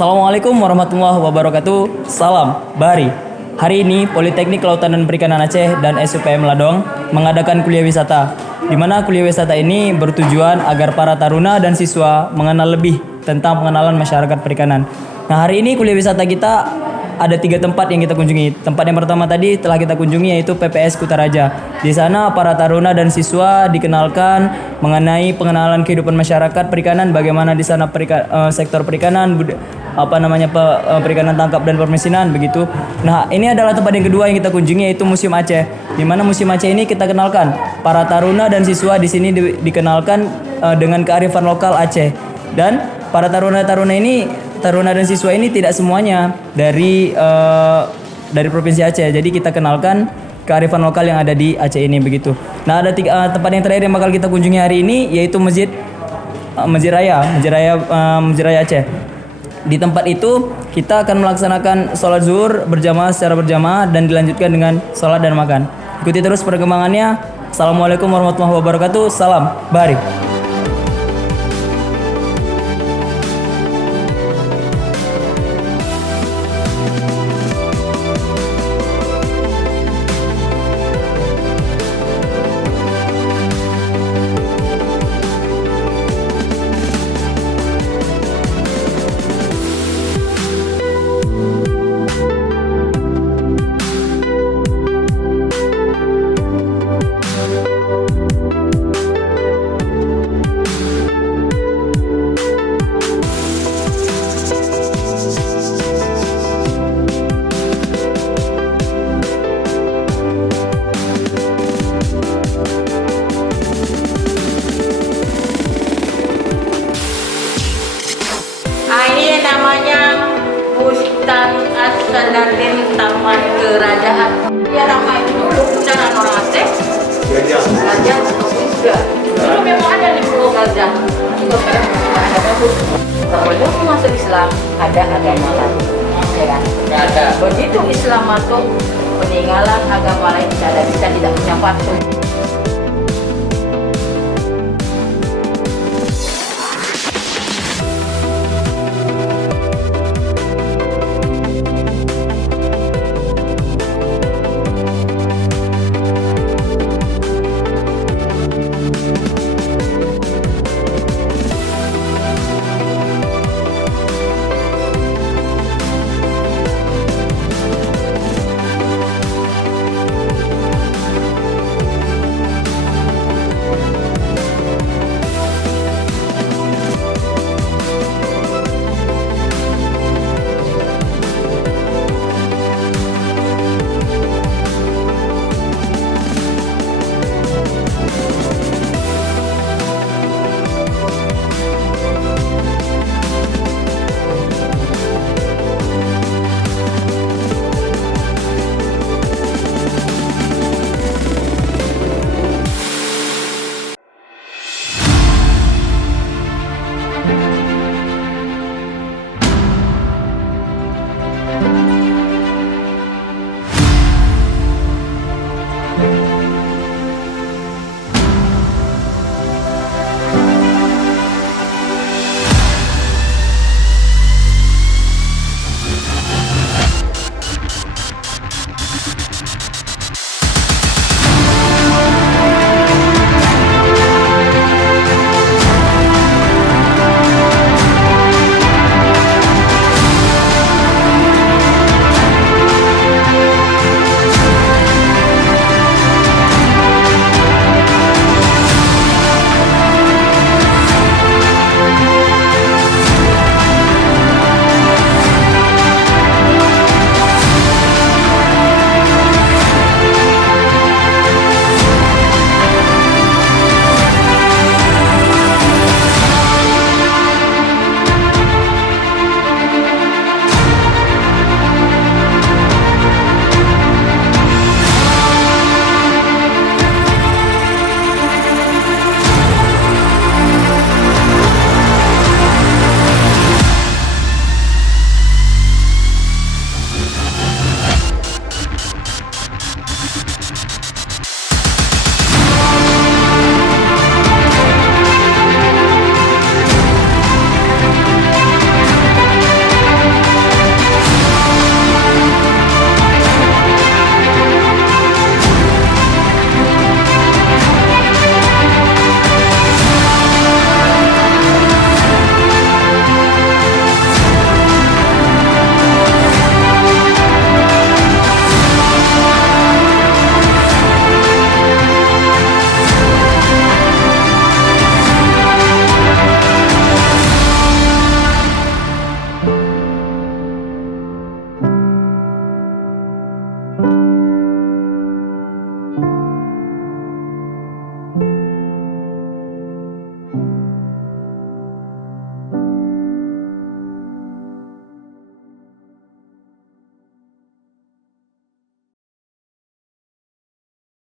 Assalamualaikum warahmatullahi wabarakatuh. Salam Bahari. Hari ini Politeknik Kelautan dan Perikanan Aceh dan SUPM Ladong mengadakan kuliah wisata, di mana kuliah wisata ini bertujuan agar para taruna dan siswa mengenal lebih tentang pengenalan masyarakat perikanan. Nah, hari ini kuliah wisata kita ada 3 tempat yang kita kunjungi. Tempat yang pertama tadi telah kita kunjungi, yaitu PPS Kutaraja. Di sana para taruna dan siswa dikenalkan mengenai pengenalan kehidupan masyarakat perikanan, bagaimana di sana sektor perikanan, perikanan tangkap dan permesinan begitu. Nah, ini adalah tempat yang kedua yang kita kunjungi, yaitu Museum Aceh. Di mana Museum Aceh ini kita kenalkan para taruna dan siswa di sini dikenalkan dengan kearifan lokal Aceh. Dan para taruna dan siswa ini tidak semuanya dari provinsi Aceh. Jadi kita kenalkan kearifan lokal yang ada di Aceh ini begitu. Nah, ada tempat yang terakhir yang bakal kita kunjungi hari ini, yaitu Masjid Raya Aceh. Di tempat itu kita akan melaksanakan sholat zuhur secara berjamaah dan dilanjutkan dengan sholat dan makan. Ikuti terus perkembangannya. Assalamualaikum warahmatullahi wabarakatuh. Salam Bahari. Ini namanya Bustan As-Sadatin Taman Kerajaan. Ya, nama itu dulu bukan orang Aceh. Gajah atau Buddha. Dulu memang ada di Pulau Gajah. Ada bagus. Sebelum masuk Islam ada agama lain. Ya kan? Ada. Begitu Islam masuk, peninggalan agama lain tidak ada, kita tidak punya patung.